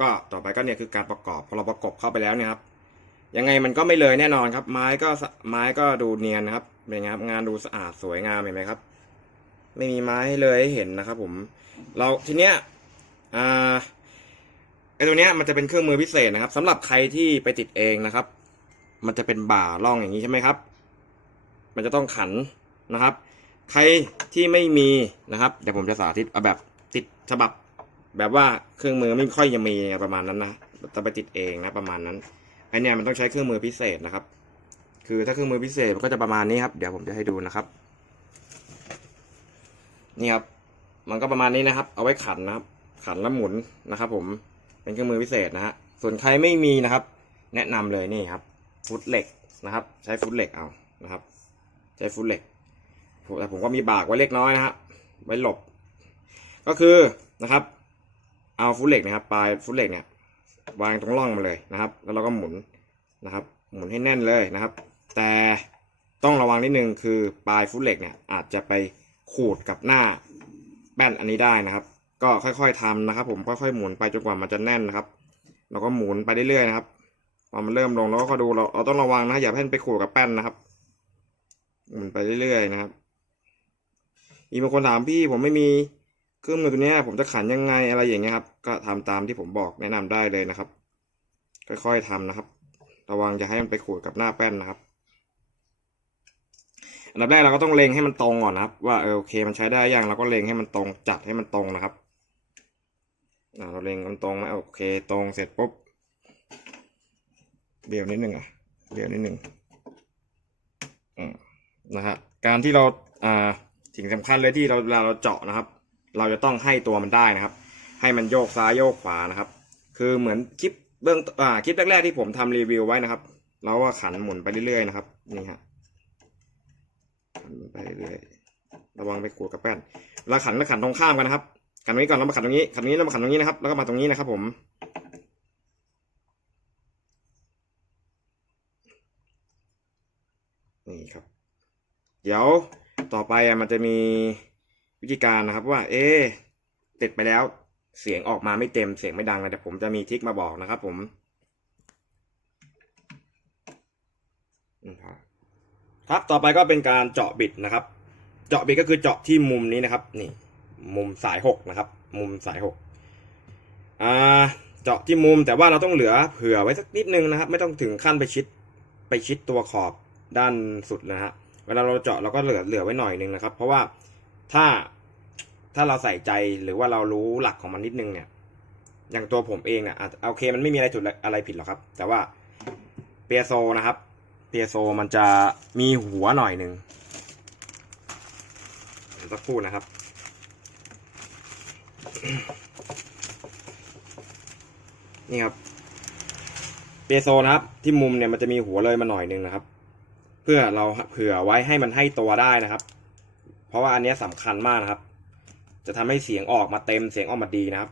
ก็ต่อไปก็เนี่ยคือการประกอบพอเราประกอบเข้าไปแล้วเนี่ยครับยังไงมันก็ไม่เลยแน่นอนครับ ไม้ก็ไม้ก็ดูเนียนนะครับเป็นไงครับงานดูสะอาดสวยงามเห็นไหมครับ ไม่มีไม้เลยให้เห็นนะครับ ผม เราทีเนี้ยอ่าไอตัวเนี้ยมันจะเป็นเครื่องมือพิเศษนะครับสำหรับใครที่ไปติดเองนะครับ มันจะเป็นบ่าล่องอย่างนี้ใช่ไหมครับ มันจะต้องขันนะครับ ใครที่ไม่มีนะครับเดี๋ยวผมจะสาธิตเอาแบบติดฉบับ แบบว่าเครื่องมือไม่ค่อยจะมีประมาณนั้นนะต้องไปติดเองนะประมาณนั้นไอเนี่ยมันต้องใช้เครื่องมือพิเศษนะครับ คือถ้าเครื่องมือพิเศษมันก็จะประมาณนี้ครับ เดี๋ยวผมจะให้ดูนะครับ นี่ครับ มันก็ประมาณนี้นะครับ เอาไว้ขันนะครับ ขันแล้วหมุนนะครับ ผม เป็นเครื่องมือพิเศษนะฮะ ส่วนใครไม่มีนะครับ แนะนำเลยนี่ครับ ฟุตเหล็กนะครับ ใช้ฟุตเหล็กเอานะครับ ใช้ฟุตเหล็กแต่ผมก็มีบากไว้เล็กน้อยนะฮะไว้หลบ ก็คือนะครับ เอาฟุตเหล็กนะครับปลายฟุตเหล็กเนี่ยวางตรงร่องมาเลยนะครับ แล้วเราก็หมุนนะครับ หมุนให้แน่นเลยนะครับ แต่ต้องระวังนิดนึงคือปลายฟุตเหล็กเนี่ยอาจจะไปขูดกับหน้าแป้นอันนี้ได้นะครับ ก็ค่อยๆทำนะครับ ผมค่อยๆหมุนไปจนกว่ามันจะแน่นนะครับเราก็หมุนไปเรื่อยๆนะครับพอมันเริ่มลงเราก็ดูเราเราต้องระวังนะอย่าให้มันไปขูดกับแป้นนะครับ หมุนไปเรื่อยๆนะครับมีกบางคนถามพี่ผมไม่มี เครื่องมือตัวนี้ผมจะขันยังไงอะไรอย่างเงี้ยครับ ก็ทำตามที่ผมบอกแนะนำได้เลยนะครับ ค่อยๆทำนะครับ ระวังอย่าให้มันไปขูดกับหน้าแป้นนะครับ อันดับแรกเราก็ต้องเล็งให้มันตรงก่อนนะครับ ว่าเออโอเค มันใช้ได้ยังเราก็เล็งให้มันตรงจัดให้มันตรงนะครับเราเล็งมันตรงไหมโอเค ตรงเสร็จปุ๊บเดี๋ยวนิดนึงอะเดี๋ยวนิดนึงอืมนะฮะการที่เราอ่าสิ่งสำคัญเลยที่เราเวลาเราเจาะนะครับ เราจะต้องให้ตัวมันได้นะครับ ให้มันโยกซ้ายโยกขวานะครับ คือเหมือนคลิปเบื้องอ่าคลิปแรกๆที่ผมทำรีวิวไว้นะครับ เราก็ขันหมุนไปเรื่อยๆนะครับนี่ฮะขันไปเรื่อยระวังไปขูดกับแป้นเราขันแล้วขันตรงข้ามกันนะครับขันตรงนี้ก่อนแล้วมาขันตรงนี้ขันตรงนี้แล้วมาขันตรงนี้นะครับ แล้วก็มาตรงนี้นะครับ ผมนี่ครับ เดี๋ยวต่อไปมันจะมี วิธีการนะครับว่า เอ๊ะติดไปแล้ว เสียงออกมาไม่เต็มเสียงไม่ดังเลยแต่ผมจะมีทิกมาบอกนะครับ ผมครับครับต่อไปก็เป็นการเจาะบิดนะครับ เจาะบิดก็คือเจาะที่มุมนี้นะครับ นี่ มุมสายหกนะครับ มุมสายหกอ่าเจาะที่มุมแต่ว่าเราต้องเหลือเผื่อไว้สักนิดนึงนะครับ ไม่ต้องถึงขั้นไปชิดไปชิดตัวขอบด้านสุดนะฮะเวลาเราเจาะเราก็เหลือเหลือไว้หน่อยนึงนะครับ เพราะว่า ถ้าถ้าเราใส่ใจหรือว่าเรารู้หลักของมันนิดนึงเนี่ย อย่างตัวผมเองเนี่ยอาจโอเคมันไม่มีอะไรจุดอะไรผิดหรอกครับ แต่ว่าเปียโซนะครับ เปียโซมันจะมีหัวหน่อยหนึ่งสักครู่นะครับ นี่ครับ เปียโซนะครับ ที่มุมเนี่ยมันจะมีหัวเลยมาหน่อยหนึ่งนะครับ เพื่อเราเผื่อไว้ให้มันให้ตัวได้นะครับ เพราะว่าอันนี้ยสำคัญมากนะครับ จะทำให้เสียงออกมาเต็มเสียงออกมาดีนะครับ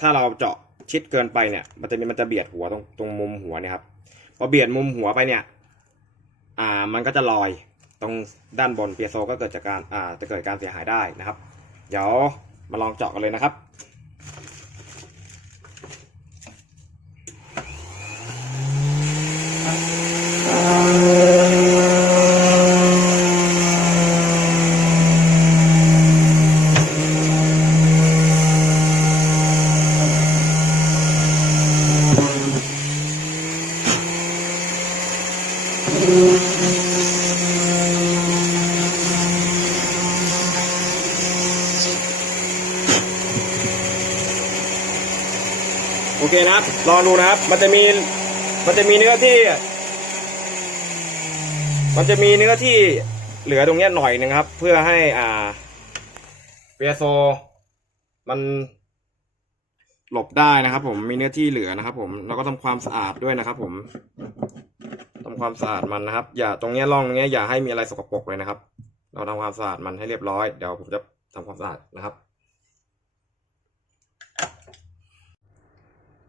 ถ้าเราเจาะชิดเกินไปเนี่ย มันจะมีมันจะเบียดหัวตรงตรงมุมหัวเนี่ยครับพอเบียดมุมหัวไปเนี่ย อ่ามันก็จะลอยตรงด้านบนเปียโซก็เกิดจากการอ่าจะเกิดการเสียหายได้นะครับ เดี๋ยวมาลองเจาะกันเลยนะครับโอเคนะครับ ลองดูนะครับ มันจะมี มันจะมีเนื้อที่ มันจะมีเนื้อที่เหลือตรงเนี้ยหน่อยหนึงครับ เพื่อให้อ่าเปียโซ มันหลบได้นะครับ ผมมีเนื้อที่เหลือนะครับ ผมแล้วก็ทำความสะอาดด้วยนะครับ ผมทำความสะอาดมันนะครับ อย่าตรงเนี้ยร่องตรงเนี้ยอย่าให้มีอะไรสกปรกเลยนะครับ เราทำความสะอาดมันให้เรียบร้อยเดี๋ยวผมจะทำความสะอาดนะครับ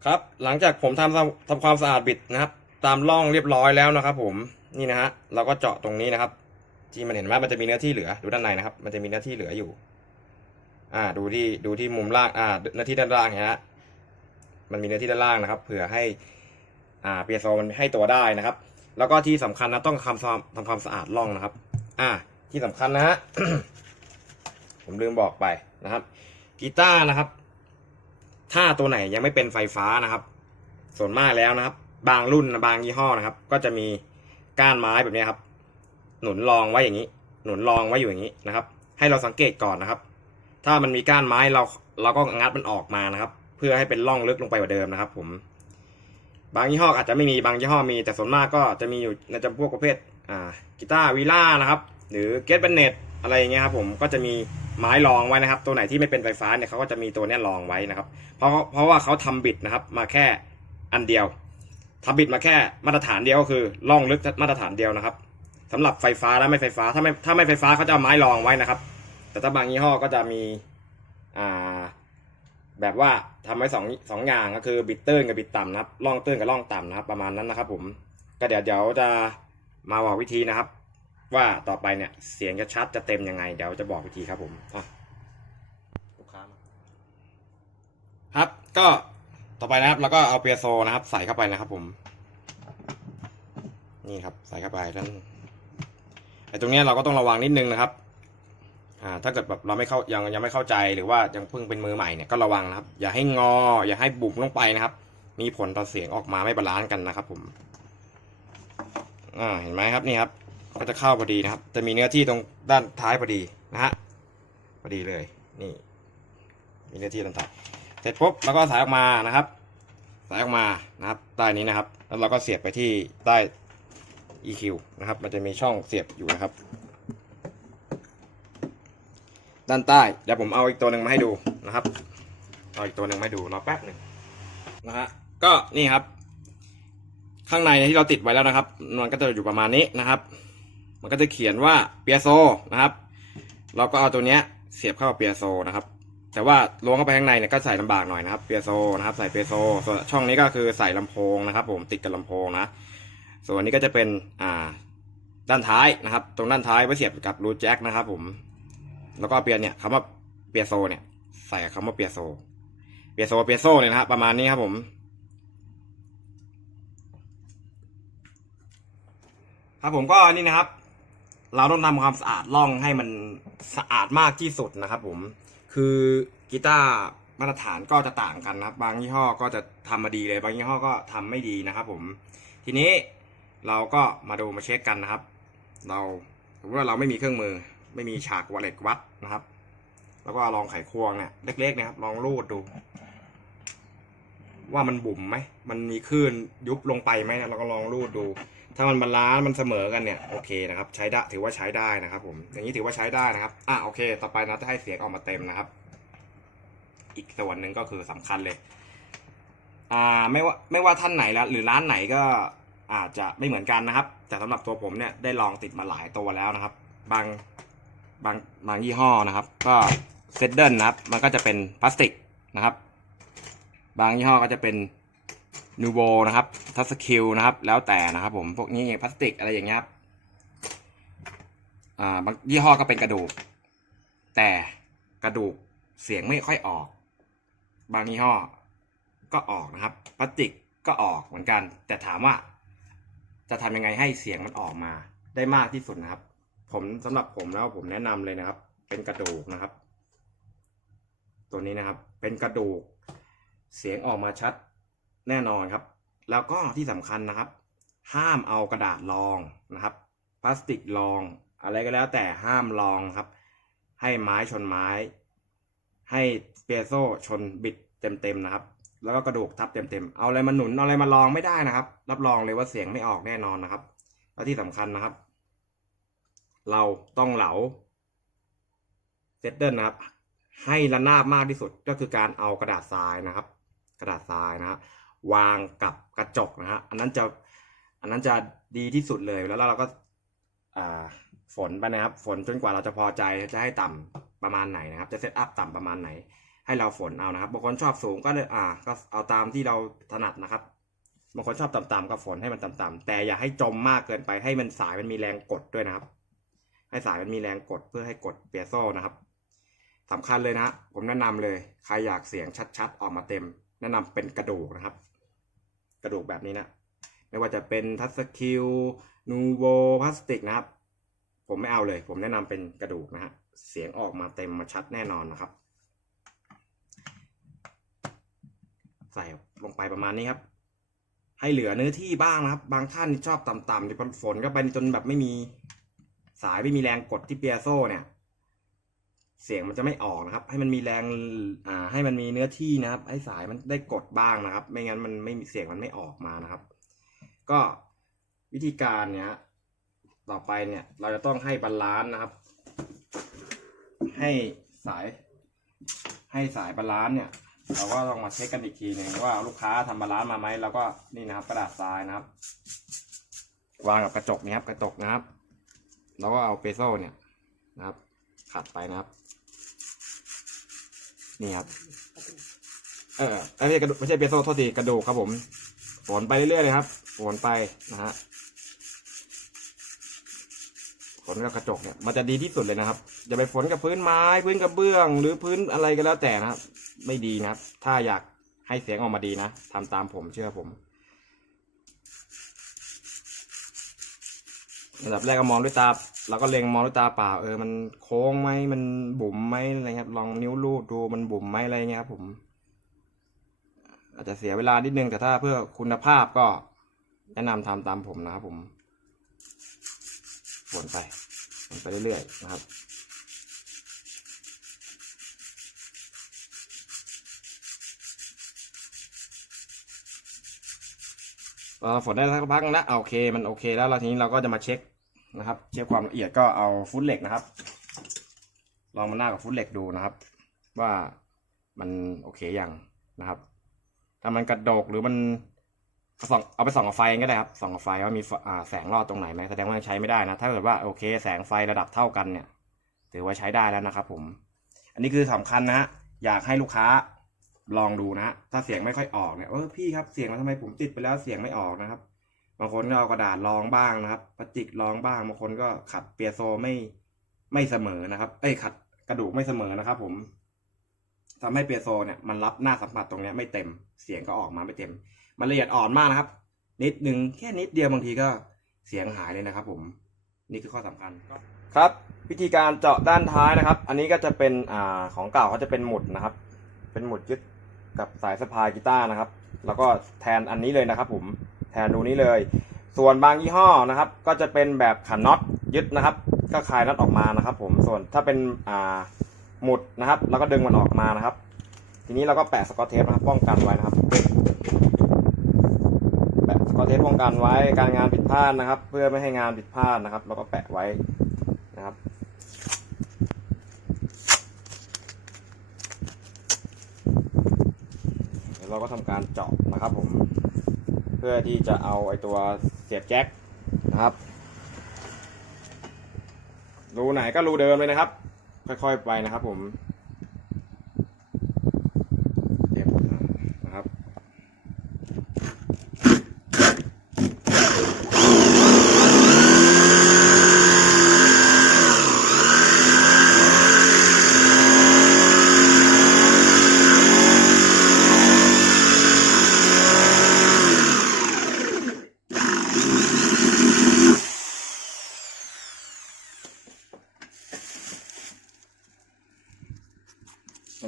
ครับ หลังจากผมทำทำทำความสะอาดบิดนะครับ ตามร่องเรียบร้อยแล้วนะครับผมนี่นะฮะเราก็เจาะตรงนี้นะครับที่มันเห็นว่ามันจะมีเนื้อที่เหลือดูด้านในนะครับ มันจะมีเนื้อที่เหลืออยู่ อ่า ดูที่ดูที่มุมล่างอ่าเนื้อที่ด้านล่างเนี่ยฮะมันมีเนื้อที่ด้านล่างนะครับ เผื่อให้ อ่าเปียโซมันให้ตัวได้นะครับ แล้วก็ที่สำคัญนะต้องทำความทำความสะอาดร่องนะครับ อ่า ที่สำคัญนะฮะผมลืมบอกไปนะครับกีตาร์นะครับ ถ้าตัวไหนยังไม่เป็นไฟฟ้านะครับ ส่วนมากแล้วนะครับ บางรุ่นบางยี่ห้อนะครับ ก็จะมีก้านไม้แบบนี้ครับ หนุนรองไว้อย่างนี้ หนุนรองไว้อยู่อย่างนี้นะครับ ให้เราสังเกตก่อนนะครับ ถ้ามันมีก้านไม้เราเราก็งัดมันออกมานะครับ เพื่อให้เป็นร่องลึกลงไปกว่าเดิมนะครับ ผม บางยี่ห้ออาจจะไม่มีบางยี่ห้อมี แต่ส่วนมากก็จะมีอยู่ในจำพวกประเภทอ่ากีตาร์วีล่านะครับ หรือเกตเบนเน็ตอะไรอย่างเงี้ยครับผมก็จะมี ไม้รองไว้นะครับ ตัวไหนที่ไม่เป็นไฟฟ้าเนี่ยเขาก็จะมีตัวนี้รองไว้นะครับ เพราะเพราะว่าเขาทำบิดนะครับ มาแค่อันเดียวทำบิดมาแค่มาตรฐานเดียวก็คือร่องลึกมาตรฐานเดียวนะครับสำหรับไฟฟ้าและไม่ไฟฟ้าถ้าไม่ถ้าไม่ไฟฟ้าเขาจะเอาไม้รองไว้นะครับ แต่ถ้าบางยี่ห้อก็จะมีอ่าแบบว่าทำไว้สองสองอย่างก็คือบิดตื้นกับบิดต่ำนะครับล่องตื้นกับล่องต่ำนะครับ ประมาณนั้นนะครับ ผมก็เดี๋ยวเดี๋ยวจะมาบอกวิธีนะครับ ว่าต่อไปเนี่ยเสียงจะชัดจะเต็มยังไง เดี๋ยวจะบอกวิธีครับผมอะลูกค้ามาครับ ก็ต่อไปนะครับเราก็เอาเปียโซนะครับ ใส่เข้าไปนะครับ ผม นี่ครับ ใส่เข้าไปด้านไอ้ตรงเนี้ยเราก็ต้องระวังนิดนึงนะครับ อ่า ถ้าเกิดแบบเราไม่เข้ายังยังไม่เข้าใจหรือว่ายังเพิ่งเป็นมือใหม่เนี่ยก็ระวังนะครับ อย่าให้งอ อย่าให้บุบลงไปนะครับ มีผลต่อเสียงออกมาไม่บาลานซ์กันนะครับ ผม อ่า เห็นไหมครับนี่ครับ ก็จะเข้าพอดีนะครับ จะมีเนื้อที่ตรงด้านท้ายพอดีนะฮะพอดีเลยนี่ มีเนื้อที่ด้านท้ายเสร็จปุ๊บแล้วก็สายออกมานะครับ สายออกมานะครับใต้นี้นะครับ แล้วเราก็เสียบไปที่ใต้ EQ นะครับ มันจะมีช่องเสียบอยู่นะครับ ด้านใต้เดี๋ยวผมเอาอีกตัวหนึ่งมาให้ดูนะครับเอาอีกตัวหนึ่งมาให้ดูรอแป๊บหนึ่งนะฮะก็นี่ครับ ข้างในที่เราติดไว้แล้วนะครับ มันก็จะอยู่ประมาณนี้นะครับ มันก็จะเขียนว่าเปียโซนะครับ เราก็เอาตัวเนี้ยเสียบเข้าเปียโซนะครับ แต่ว่าล้วงเข้าไปข้างในเนี่ยก็ใส่ลำบากหน่อยนะครับเปียโซนะครับใส่เปียโซส่วนช่องนี้ก็คือใส่ลำโพงนะครับ ผมติดกับลำโพงนะ ส่วนนี้ก็จะเป็นอ่าด้านท้ายนะครับ ตรงด้านท้ายไว้เสียบกับรูแจ็คนะครับผมแล้วก็เปียเนี่ยคำว่าเปียโซเนี่ย ใส่คำว่าเปียโซ เปียโซเปียโซเนี่ยนะครับประมาณนี้ครับผมครับผมก็นี่นะครับ เราต้องทำความสะอาดร่องให้มันสะอาดมากที่สุดนะครับ ผม คือกีตาร์มาตรฐานก็จะต่างกันนะครับบางยี่ห้อก็จะทำมาดีเลย บางยี่ห้อก็ทำไม่ดีนะครับ ผม ทีนี้เราก็มาดูมาเช็คกันนะครับ เราสมมติว่าเราไม่มีเครื่องมือ ไม่มีฉากวอลเล็ตวัดนะครับ แล้วก็ลองไขควงเนี่ยเล็กๆนะครับ ลองรูดดู ว่ามันบุ๋มไหมมันมีคลื่นยุบลงไปไหมเราก็ลองรูดดู ถ้ามันบาลานซ์มันเสมอกันเนี่ยโอเคนะครับ ใช้ได้ถือว่าใช้ได้นะครับ ผม อย่างนี้ถือว่าใช้ได้นะครับอะโอเค ต่อไปนะจะให้เสียงออกมาเต็มนะครับ อีกส่วนหนึ่งก็คือสำคัญเลย อ่าไม่ว่าไม่ว่าท่านไหนแล้วหรือร้านไหนก็อาจจะไม่เหมือนกันนะครับ แต่สำหรับตัวผมเนี่ยได้ลองติดมาหลายตัวแล้วนะครับ บางบางบางยี่ห้อนะครับ ก็เซตเดิลนะครับ มันก็จะเป็นพลาสติกนะครับ บางยี่ห้อก็จะเป็น นูโบนะครับทัสคิวนะครับ แล้วแต่นะครับผมพวกนี้พลาสติกอะไรอย่างเงี้ยครับอ่าบางยี่ห้อก็เป็นกระดูก แต่กระดูกเสียงไม่ค่อยออก บางยี่ห้อก็ออกนะครับพลาสติกก็ออกเหมือนกัน แต่ถามว่า จะทำยังไงให้เสียงมันออกมา ได้มากที่สุดนะครับ ผมสำหรับผมแล้วผมแนะนำเลยนะครับ เป็นกระดูกนะครับ ตัวนี้นะครับ เป็นกระดูก เสียงออกมาชัด แน่นอนครับ แล้วก็ที่สำคัญนะครับ ห้ามเอากระดาษรองนะครับ พลาสติกรอง อะไรก็แล้วแต่ห้ามรองครับ ให้ไม้ชนไม้ ให้เปียโซชนบิดเต็มๆนะครับ แล้วก็กระดูกทับเต็มๆเอาอะไรมาหนุนเอาอะไรมาลองไม่ได้นะครับ รับรองเลยว่าเสียงไม่ออกแน่นอนนะครับแล้วที่สำคัญนะครับ เราต้องเหลาเซตเดิลนะครับ ให้ระนาบมากที่สุดก็คือการเอากระดาษทรายนะครับ กระดาษทรายนะฮะ วางกับกระจกนะฮะอันนั้นจะอันนั้นจะดีที่สุดเลยแล้วเราก็ฝนไปนะครับ ฝนจนกว่าเราจะพอใจจะให้ต่ำประมาณไหนนะครับ จะเซตอัพต่ำประมาณไหน ให้เราฝนเอานะครับบางคนชอบสูงก็เลยอ่าก็เอาตามที่เราถนัดนะครับบางคนชอบต่ำๆก็ฝนให้มันต่ำๆแต่อย่าให้จมมากเกินไปให้มันสายมันมีแรงกดด้วยนะครับ ให้สายมันมีแรงกดเพื่อให้กดเปียโซนะครับสำคัญเลยนะผมแนะนำเลยใครอยากเสียงชัดๆ ออกมาเต็ม แนะนำเป็นกระดูกนะครับ กระดูกแบบนี้นะ ไม่ว่าจะเป็นทัสคิวนูโวพลาสติกนะครับ ผมไม่เอาเลย ผมแนะนำเป็นกระดูกนะฮะ เสียงออกมาเต็มมาชัดแน่นอนนะครับ ใส่ลงไปประมาณนี้ครับ ให้เหลือเนื้อที่บ้างนะครับ บางท่านชอบต่ำๆที่ฝนก็ไปจนแบบไม่มีสายไม่มีแรงกดที่เปียโซเนี่ย เสียงมันจะไม่ออกนะครับ ให้มันมีแรงอ่าให้มันมีเนื้อที่นะครับ ให้สายมันได้กดบ้างนะครับ ไม่งั้นมันไม่มีเสียงมันไม่ออกมานะครับ ก็วิธีการเนี้ยต่อไปเนี่ยเราจะต้องให้บาลานซ์นะครับ ให้สาย ให้สายบาลานซ์เนี่ย เราก็ต้องมาเช็คกันอีกทีหนึ่งว่าลูกค้าทำบาลานซ์มาไหมเราก็นี่นะครับ กระดาษทรายนะครับ วางกับกระจกนี้ครับกระจกนะครับ แล้วก็เอาเปโซ่เนี่ยนะครับ ขัดไปนะครับ นี่ครับ เออไม่ใช่กระดูกไม่ใช่เปโซ่โทษทีกระดูกครับผมฝนไปเรื่อยๆเลยครับฝนไปนะฮะฝนกับกระจกเนี่ยมันจะดีที่สุดเลยนะครับอย่าไปฝนกับพื้นไม้พื้นกระเบื้อง หรือพื้นอะไรก็แล้วแต่นะครับ ไม่ดีนะครับ ถ้าอยากให้เสียงออกมาดีนะทำตามผมเชื่อผม ระดับแรกก็มองด้วยตาเราก็เล็งมองด้วยตาเปล่าเออมันโค้งไหมมันบุ๋มไหมอะไรครับ ลองนิ้วลูบดูมันบุ๋มไหมอะไรเงี้ยครับผม อาจจะเสียเวลานิดนึงแต่ถ้าเพื่อคุณภาพก็ แนะนำทำตามผมนะครับผมวนไปวนไปเรื่อยๆนะครับ ฝนได้สักพักนึงแล้วอะโอเคมันโอเค แล้วเราทีนี้เราก็จะมาเช็คนะครับ เช็คความละเอียดก็เอาฟุตเหล็กนะครับ ลองมาหน้ากับฟุตเหล็กดูนะครับ ว่ามันโอเคยังนะครับ ถ้ามันกระโดกหรือมันส่องเอาไปส่องกับไฟก็ได้ครับส่องกับไฟว่ามีแสงรอดตรงไหนไหมแสดงว่าใช้ไม่ได้นะ ถ้าเกิดว่าโอเค แสงไฟระดับเท่ากันเนี่ยถือว่าใช้ได้แล้วนะครับผม อันนี้คือสำคัญนะฮะอยากให้ลูกค้า ลองดูนะถ้าเสียงไม่ค่อยออกเนี่ยเออพี่ครับเสียงแล้วทำไมผมติดไปแล้วเสียงไม่ออกนะครับบางคนก็เอากระดาษรองบ้างนะครับพลาสติกรองบ้างบางคนก็ขัดเปียโซไม่ไม่เสมอนะครับ เอ้ยขัดกระดูกไม่เสมอนะครับ ผมทำให้เปียโซเนี่ยมันรับหน้าสัมผัสตรงเนี้ยไม่เต็มเสียงก็ออกมาไม่เต็ม มันละเอียดอ่อนมากนะครับ นิดนึงแค่นิดเดียวบางทีก็เสียงหายเลยนะครับ ผม นี่คือข้อสำคัญครับ วิธีการเจาะด้านท้ายนะครับ อันนี้ก็จะเป็นอ่าของเก่าเขาจะเป็นหมุดนะครับ เป็นหมุดยึด กับสายสะพายกีตาร์นะครับ แล้วก็แทนอันนี้เลยนะครับ ผมแทนรูนี้เลย ส่วนบางยี่ห้อนะครับ ก็จะเป็นแบบขันน็อตยึดนะครับ ก็คลายน็อตออกมานะครับ ผมส่วนถ้าเป็นอ่าหมุดนะครับ แล้วก็ดึงมันออกมานะครับ ทีนี้เราก็แปะสกอตเทปนะครับ ป้องกันไว้นะครับแปะสกอตเทปป้องกันไว้การงานผิดพลาดนะครับ เพื่อไม่ให้งานผิดพลาดนะครับ แล้วก็แปะไว้นะครับ เราก็ทำการเจาะนะครับผม เพื่อที่จะเอาไอตัวเสียบแจ็คนะครับ รูไหนก็รูเดิมเลยนะครับ ค่อยๆไปนะครับผมเจ็บนะครับ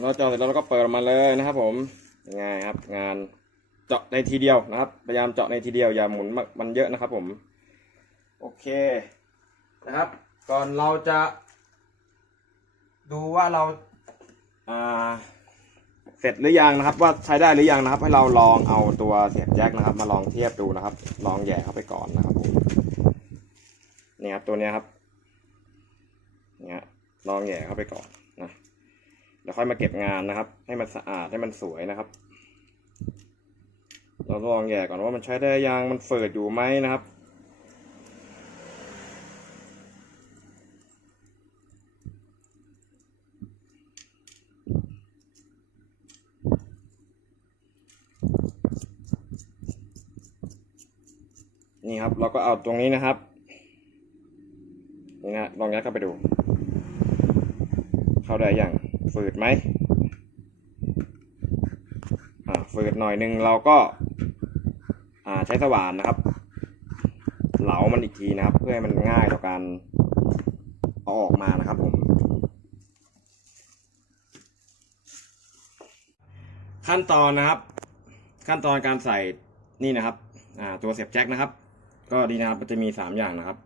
เราเจาะเสร็จแล้วเราก็เปิดออกมาเลยนะครับ ผมยังไงครับ งานเจาะในทีเดียวนะครับ พยายามเจาะในทีเดียวอย่าหมุนมันเยอะนะครับ ผม โอเคนะครับ ก่อนเราจะ ดูว่าเราอ่าเสร็จหรือยังนะครับ ว่าใช้ได้หรือยังนะครับ ให้เราลองเอาตัวเสียบแจ็คนะครับ มาลองเทียบดูนะครับ ลองแย่เข้าไปก่อนนะครับผมนี่ครับตัวนี้ครับเนี่ยลองแย่เข้าไปก่อน นะแล้วค่อยมาเก็บงานนะครับ ให้มันสะอาดให้มันสวยนะครับ เราลองแยกก่อนว่ามันใช้ได้ยังมันเฟิดอยู่ไหมนะครับนี่ครับเราก็เอาตรงนี้นะครับนี่นะลองยัดเข้าไปดู เข้าได้ยัง ฝืดไหมอ่าฝืดหน่อยนึงเราก็อ่าใช้สว่านนะครับ เหลามันอีกทีนะครับ เพื่อให้มันง่ายต่อการเอาออกมานะครับผมขั้นตอนนะครับ ขั้นตอนการใส่นี่นะครับอ่าตัวเสียบแจ็คนะครับ ก็ดีนะครับมันจะมีสามอย่างนะครับ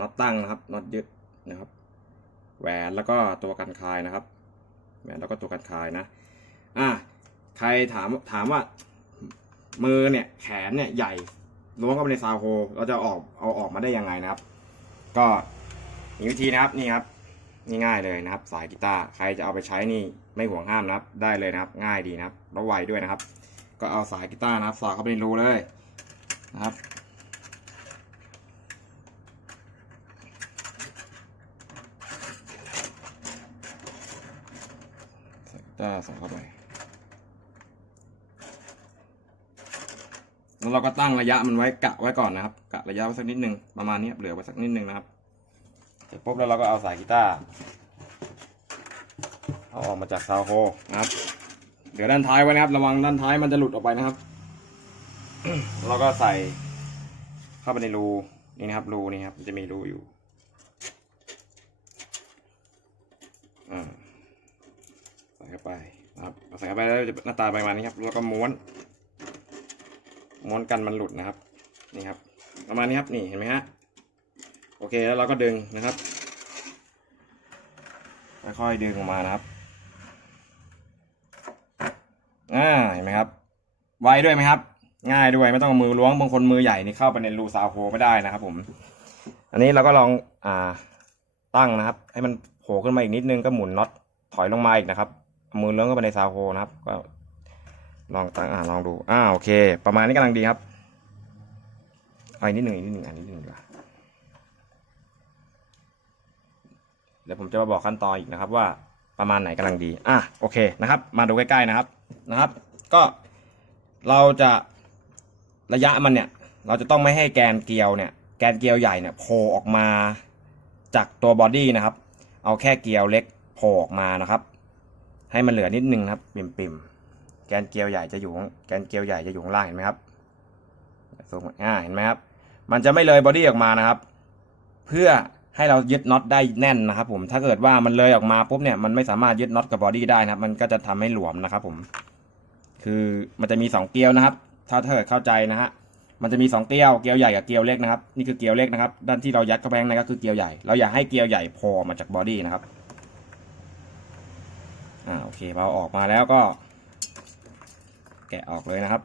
น็อตตั้งนะครับน็อตยึดนะครับ แหวนแล้วก็ตัวกันคลายนะครับ แหวนแล้วก็ตัวกันคายนะอ่าใครถามถามว่า มือเนี่ยแขนเนี่ยใหญ่ล้วงเข้าไปในซาวโฮเราจะออกเอาออกมาได้ยังไงนะครับ ก็มีวิธีนะครับนี่ครับง่ายเลยนะครับ สายกีตาร์ใครจะเอาไปใช้นี่ไม่ห่วงห้ามนะครับ ได้เลยนะครับ ง่ายดีนะครับแล้วไวด้วยนะครับ ก็เอาสายกีตาร์นะครับสอดเข้าไปในรูเลยนะครับ สาย กีตาร์ใส่เข้าไป แล้วเราก็ตั้งระยะมันไว้กะไว้ก่อนนะครับ กะระยะไว้สักนิดนึงประมาณนี้เหลือไว้สักนิดนึงนะครับ เสร็จปุ๊บแล้วเราก็เอาสายกีตาร์เอาออกมาจากซาวโฮนะครับ เดี๋ยวด้านท้ายไว้นะครับ ระวังด้านท้ายมันจะหลุดออกไปนะครับเราก็ใส่เข้าไปในรูนี่นะครับรูนี่ครับมันจะมีรูอยู่อ่าใส่ เข้าไปนะครับใส่เข้าไปแล้วจะหน้าตาประมาณนี้ครับ แล้วก็ม้วน ม้วนกันมันหลุดนะครับ นี่ครับ ประมาณนี้ครับ นี่เห็นไหมฮะ โอเค แล้วเราก็ดึงนะครับ ค่อยๆดึงออกมานะครับ อ่า เห็นไหมครับ ไวด้วยไหมครับ ง่ายด้วย ไม่ต้องมือล้วง บางคนมือใหญ่นี่เข้าไปในรูซาวโฮไม่ได้นะครับ ผม อันนี้เราก็ลอง อ่า ตั้งนะครับ ให้มันโผล่ขึ้นมาอีกนิดนึงก็หมุนน็อตถอยลงมาอีกนะครับ มือเล้วงเข้าไปในซาวโฮนะครับ ก็ลองตั้งอ่าลองดูอ่าโอเค ประมาณนี้กำลังดีครับเอาอีกนิดหนึ่งอีกนิดหนึ่งอันนิดหนึ่งดีกว่าเดี๋ยวผมจะมาบอกขั้นตอนอีกนะครับ ว่าประมาณไหนกำลังดี อะโอเคนะครับ มาดูใกล้ๆนะครับนะครับ ก็เราจะระยะมันเนี่ย เราจะต้องไม่ให้แกนเกลียวเนี่ย แกนเกลียวใหญ่เนี่ยโผล่ออกมาจากตัวบอดี้นะครับ เอาแค่เกลียวเล็กโผล่ออกมานะครับ ให้มันเหลือนิดนึงครับปิ่มๆแกนเกลียวใหญ่จะอยู่ข้างแกนเกลียวใหญ่จะอยู่ข้างล่างเห็นไหมครับสูงอ่าเห็นไหมครับ มันจะไม่เลยบอดี้ออกมานะครับ เพื่อให้เรายึดน็อตได้แน่นนะครับ ผมถ้าเกิดว่ามันเลยออกมาปุ๊บเนี่ยมันไม่สามารถยึดน็อตกับบอดี้ได้นะครับ มันก็จะทำให้หลวมนะครับ ผม คือมันจะมีสองเกลียวนะครับ ถ้าเกิดเข้าใจนะฮะมันจะมีสองเกลียวเกลียวใหญ่กับเกลียวเล็กนะครับ นี่คือเกลียวเล็กนะครับ ด้านที่เรายัดเข้าไปข้างในก็คือเกลียวใหญ่ เราอย่าให้เกลียวใหญ่โผล่มาจากบอดี้นะครับ อ่าโอเคพอออกมาแล้วก็ แกะออกเลยนะครับ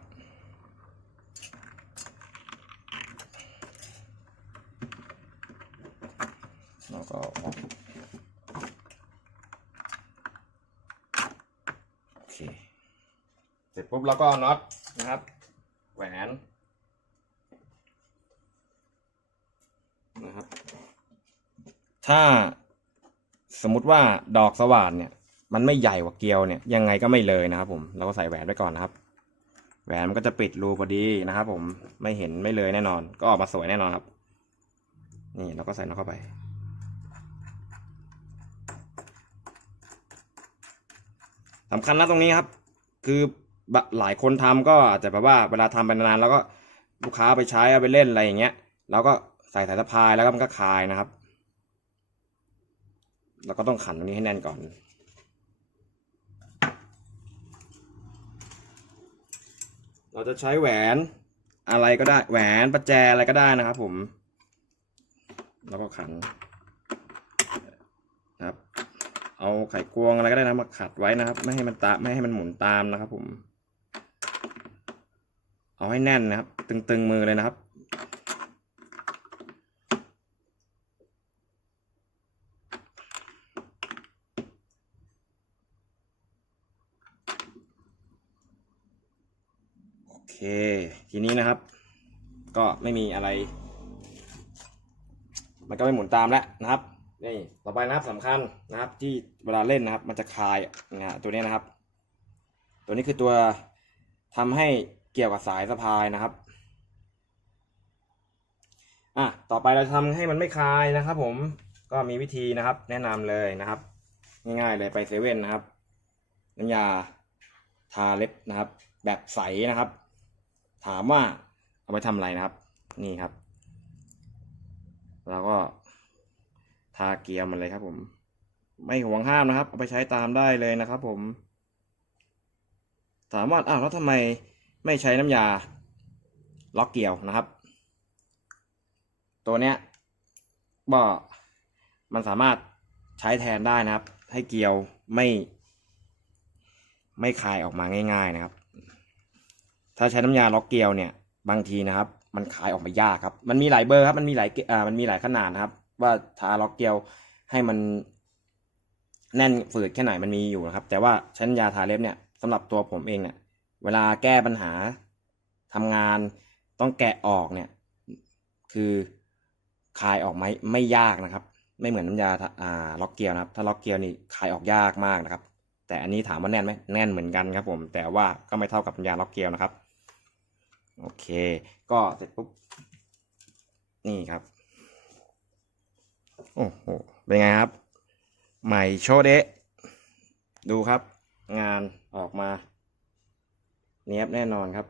แล้วก็ออกโอเค เสร็จปุ๊บเราก็เอาน็อตนะครับ แหวนนะครับ ถ้าสมมติว่าดอกสว่านเนี่ย มันไม่ใหญ่กว่าเกลียวเนี่ยยังไงก็ไม่เลยนะครับผมเราก็ใส่แหวนไว้ก่อนนะครับ แหวนมันก็จะปิดรูพอดีนะครับ ผมไม่เห็นไม่เลยแน่นอน ก็ออกมาสวยแน่นอนครับ นี่เราก็ใส่น็อตเข้าไปสำคัญนะตรงนี้ครับ คือหลายคนทำก็อาจจะแบบว่าเวลาทำไปนานๆแล้วก็ลูกค้าเอาไปใช้เอาไปเล่นอะไรอย่างเงี้ยเราก็ใส่สายสะพายแล้วก็มันก็คลายนะครับ เราก็ต้องขันตรงนี้ให้แน่นก่อน เราจะใช้แหวนอะไรก็ได้แหวนประแจอะไรก็ได้นะครับ ผม แล้วก็ขันนะครับ เอาไขควงอะไรก็ได้นะมาขัดไว้นะครับ ไม่ให้มันตาไม่ให้มันหมุนตามนะครับ ผม เอาให้แน่นนะครับ ตึงๆมือเลยนะครับ โอเค ทีนี้นะครับ ก็ไม่มีอะไร มันก็ไม่หมุนตามแล้วนะครับนี่ต่อไปนะครับสำคัญนะครับ ที่เวลาเล่นนะครับ มันจะคลายนะฮะตัวนี้นะครับ ตัวนี้คือตัวทำให้เกี่ยวกับสายสะพายนะครับอะต่อไปเราทำให้มันไม่คลายนะครับ ผมก็มีวิธีนะครับ แนะนำเลยนะครับ ง่ายๆเลยไปเซเว่นนะครับน้ำยาทาเล็บนะครับ แบบใสนะครับ ถามว่าเอาไปทำอะไรนะครับ นี่ครับ แล้วก็ทาเกียร์มันเลยครับ ผม ไม่ห่วงห้ามนะครับ เอาไปใช้ตามได้เลยนะครับผม ถามว่าอ้าวแล้วทำไมไม่ใช้น้ำยา ล็อกเกียวนะครับ ตัวเนี้ยก็มันสามารถใช้แทนได้นะครับ ให้เกียวไม่ ไม่คายออกมาง่าย ๆนะครับ ถ้าใช้น้ำยาล็อกเกียวเนี่ยบางทีนะครับ มันคายออกมายากครับ มันมีหลายเบอร์ครับ มันมีหลายเอ่ามันมีหลายขนาดนะครับ ว่าทาล็อกเกียวให้มันแน่นฝืดแค่ไหนมันมีอยู่นะครับ แต่ว่าใช้น้ำยาทาเล็บเนี่ยสำหรับตัวผมเองเนี่ย เวลาแก้ปัญหาทำงานต้องแกะออกเนี่ย คือคายออกไหมไม่ยากนะครับ ไม่เหมือนน้ำยาอ่าล็อกเกียวนะครับ ถ้าล็อกเกียวนี่คายออกยากมากนะครับ แต่อันนี้ถามว่าแน่นไหมแน่นเหมือนกันครับผม แต่ว่าก็ไม่เท่ากับน้ำยาล็อกเกียวนะครับ โอเค ก็เสร็จปุ๊บ นี่ครับ โอ้โห เป็นไงครับ ใหม่โชว์เดะดูครับ งานออกมา เนี้ยบแน่นอนครับ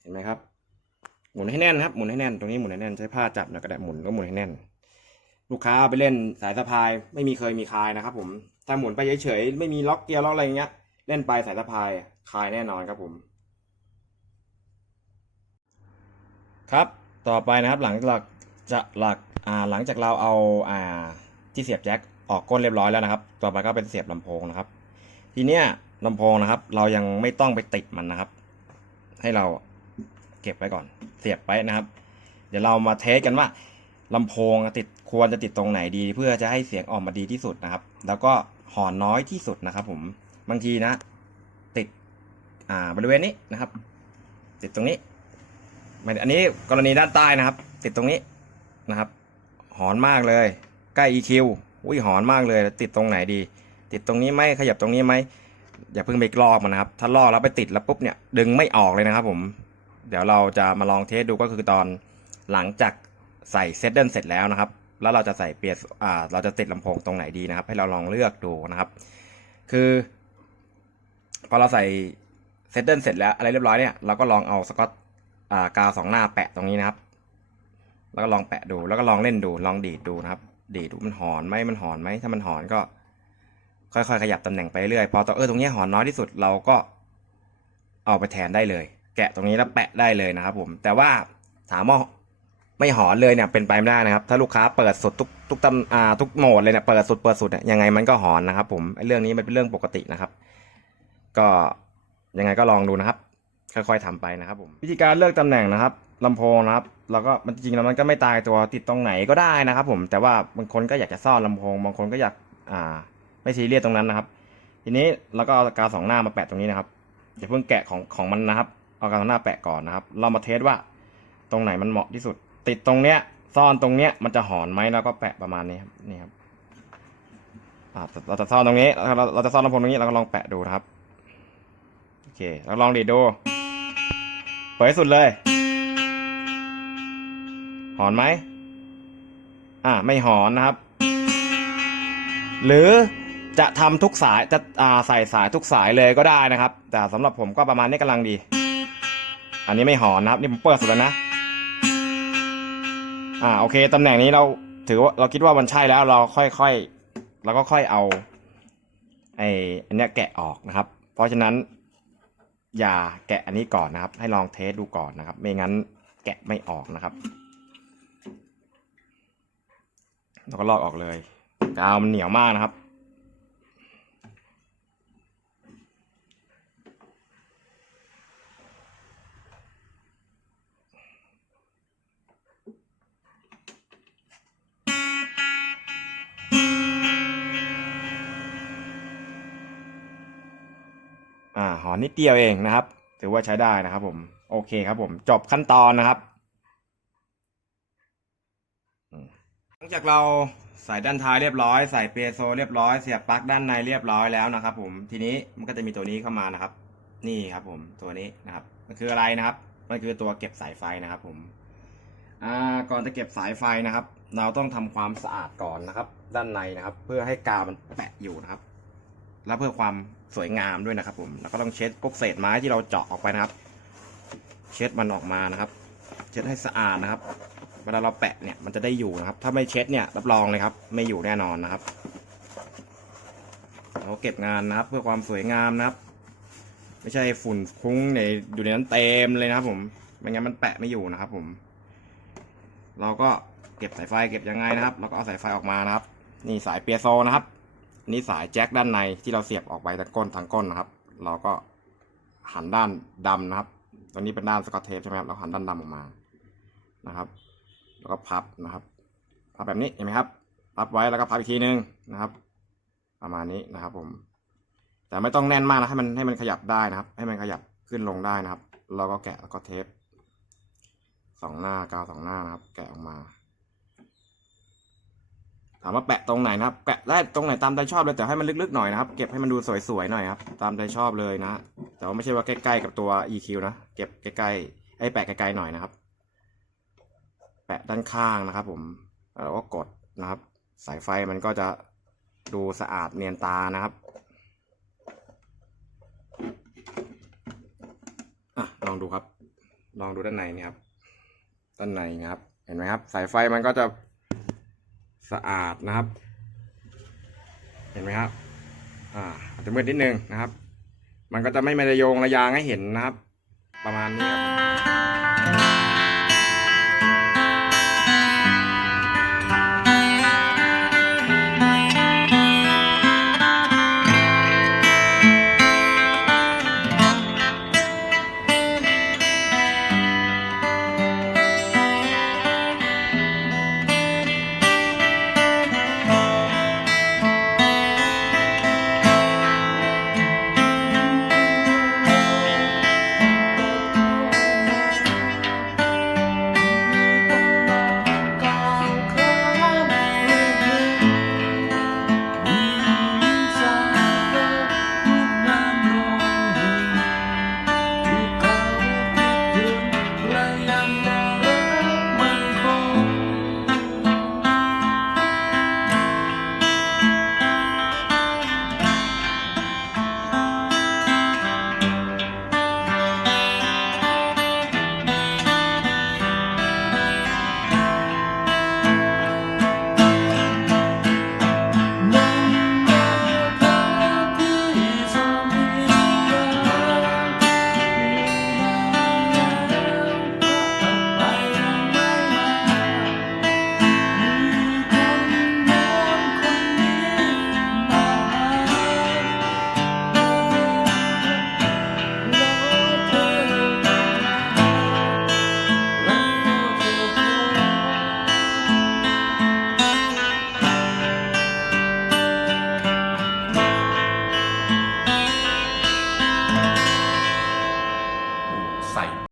เห็นไหมครับ หมุนให้แน่นครับ หมุนให้แน่น ตรงนี้หมุนให้แน่น ใช้ผ้าจับหนะกระดาษหมุนก็หมุนให้แน่น ลูกค้าเอาไปเล่นสายสะพาย ไม่มีเคยมีคายนะครับ ผม ถ้าหมุนไปเฉยๆ ไม่มีล็อกเกียร์ล็อกอะไรอย่างเงี้ย เล่นไปสายสะพาย คายแน่นอนครับผม ครับ ต่อไปนะครับหลังจากจะหลักอ่าหลังจากเราเอาอ่าที่เสียบแจ็คออกก้นเรียบร้อยแล้วนะครับ ต่อไปก็เป็นเสียบลำโพงนะครับ ทีเนี้ยลำโพงนะครับ เรายังไม่ต้องไปติดมันนะครับ ให้เราเก็บไว้ก่อน เสียบไว้นะครับ เดี๋ยวเรามาเทสกันว่าลำโพงติดควรจะติดตรงไหนดี เพื่อจะให้เสียงออกมาดีที่สุดนะครับ แล้วก็หอนน้อยที่สุดนะครับ ผมบางทีนะ ติดอ่าบริเวณนี้นะครับ ติดตรงนี้ ไม่อันนี้กรณีด้านใต้นะครับ ติดตรงนี้นะครับ หอนมากเลย ใกล้ EQ อุ้ยหอนมากเลย ติดตรงไหนดี ติดตรงนี้ไหมขยับตรงนี้ไหมอย่าเพิ่งไปลอกมันนะครับ ถ้าลอกแล้วไปติดแล้วปุ๊บเนี่ยดึงไม่ออกเลยนะครับผม เดี๋ยวเราจะมาลองเทสดูก็คือตอนหลังจากใส่เซตเดิลเสร็จแล้วนะครับ แล้วเราจะใส่เปียร์อ่าเราจะติดลำโพงตรงไหนดีนะครับ ให้เราลองเลือกดูนะครับ คือพอเราใส่เซตเดิลเสร็จแล้วอะไรเรียบร้อยเนี่ยเราก็ลองเอาสกอตากาวสองหน้าแปะตรงนี้นะครับ แล้วก็ลองแปะดู แล้วก็ลองเล่นดู ลองดีดดูนะครับ ดีดดูมันหอนไหมมันหอนไหม ถ้ามันหอนก็ ค่อยๆ ขยับตำแหน่งไปเรื่อย พอตอเออตรงนี้หอนน้อยที่สุดเราก็เอาไปแทนได้เลย แกะตรงนี้แล้วแปะได้เลยนะครับ ผม แต่ว่าถามว่าไม่หอนเลยเนี่ยเป็นไปไม่ได้นะครับ ถ้าลูกค้าเปิดสุดทุกทุกตำอ่าทุกโหมดเลยเนี่ยเปิดสุดเปิดสุดเนี่ยยังไงมันก็หอนนะครับ ผมเรื่องนี้มันเป็นเรื่องปกตินะครับ ก็ยังไงก็ลองดูนะครับ ค่อยๆทำไปนะครับผมวิธีการเลือกตำแหน่งนะครับลำโพงนะครับแล้วก็มันจริงแล้วมันก็ไม่ตายตัวติดตรงไหนก็ได้นะครับ ผมแต่ว่าบางคนก็อยากจะซ่อนลำโพงบางคนก็อยากอ่าไม่ซีเรียสตรงนั้นนะครับ ทีนี้เราก็เอากาวสองหน้ามาแปะตรงนี้นะครับอย่าเพิ่งแกะของของมันนะครับ เอากาวสองหน้าแปะก่อนนะครับ เรามาเทสว่าตรงไหนมันเหมาะที่สุด ติดตรงเนี้ยซ่อนตรงเนี้ยมันจะหอนไหมแล้วก็แปะประมาณนี้ครับนี่ครับเราจะซ่อนตรงนี้เราเราจะซ่อนลำโพงตรงนี้เราก็ลองแปะดูนะครับโอเคเราลองดีดดู ปิดสุดเลย หอนไหม อ่า ไม่หอนนะครับ หรือจะทำทุกสาย จะอ่าใส่สายทุกสายเลยก็ได้นะครับ แต่สำหรับผมก็ประมาณนี้กำลังดี อันนี้ไม่หอนนะครับ นี่ผมเปิดสุดแล้วนะ อ่า โอเคตำแหน่งนี้เราถือว่าเราคิดว่ามันใช่แล้วเราค่อยๆเราก็ค่อยเอาไออันเนี้ยแกะออกนะครับ เพราะฉะนั้น อย่าแกะอันนี้ก่อนนะครับ ให้ลองเทสดูก่อนนะครับ ไม่งั้นแกะไม่ออกนะครับเราก็ลอกออกเลยกาวมันเหนียวมากนะครับ อ่าหอนนิดเดียวเองนะครับ ถือว่าใช้ได้นะครับ ผมโอเคครับ ผมจบขั้นตอนนะครับหลังจากเราใส่ด้านท้ายเรียบร้อยใส่เปียโซเรียบร้อยเสียบปลั๊กด้านในเรียบร้อยแล้วนะครับ ผมทีนี้มันก็จะมีตัวนี้เข้ามานะครับ นี่ครับ ผมตัวนี้นะครับ มันคืออะไรนะครับ มันคือตัวเก็บสายไฟนะครับ ผมอ่าก่อนจะเก็บสายไฟนะครับ เราต้องทำความสะอาดก่อนนะครับ ด้านในนะครับ เพื่อให้กาวมันแปะอยู่นะครับ และเพื่อความสวยงามด้วยนะครับ ผมแล้วก็ต้องเช็ดพวกเศษไม้ที่เราเจาะออกไปนะครับ เช็ดมันออกมานะครับ เช็ดให้สะอาดนะครับเวลาเราแปะเนี่ยมันจะได้อยู่นะครับ ถ้าไม่เช็ดเนี่ยรับรองเลยครับ ไม่อยู่แน่นอนนะครับเราเก็บงานนะครับ เพื่อความสวยงามนะครับ ไม่ใช่ฝุ่นคุ้งในอยู่ในนั้นเต็มเลยนะครับ ผมไม่งั้นมันแปะไม่อยู่นะครับ ผม เราก็เก็บสายไฟเก็บยังไงนะครับ แล้วก็เอาสายไฟออกมานะครับ นี่สายเปียโซนะครับ นี่สายแจ็คด้านในที่เราเสียบออกไปทางก้นทางก้นนะครับ เราก็หันด้านดำนะครับตอนนี้เป็นด้านสกอตเทปใช่ไหมครับเราหันด้านดำออกมานะครับ แล้วก็พับนะครับพับแบบนี้เห็นไหมครับพับไว้แล้วก็พับอีกทีนึงนะครับ ประมาณนี้นะครับผม แต่ไม่ต้องแน่นมากนะให้มันให้มันขยับได้นะครับ ให้มันขยับขึ้นลงได้นะครับ เราก็แกะแล้วก็เทปสองหน้ากาวสองหน้านะครับ แกะออกมา ถามว่าแปะตรงไหนนะครับแปะได้ตรงไหนตามใจชอบเลยแต่ให้มันลึกๆหน่อยนะครับ เก็บให้มันดูสวยๆหน่อยครับ ตามใจชอบเลยนะ แต่ว่าไม่ใช่ว่าใกล้ๆกับตัว EQ นะ เก็บใกล้ๆให้แปะไกลๆหน่อยนะครับ แปะด้านข้างนะครับ ผมแล้วก็กดนะครับ สายไฟมันก็จะดูสะอาดเนียนตานะครับอะลองดูครับ ลองดูด้านในนี่ครับ ด้านในนะครับ เห็นไหมครับ สายไฟมันก็จะ สะอาดนะครับ เห็นไหมครับ อ่าอาจจะมืดนิดนึงนะครับ มันก็จะไม่มาระโยงระยางให้เห็นนะครับ ประมาณนี้ครับ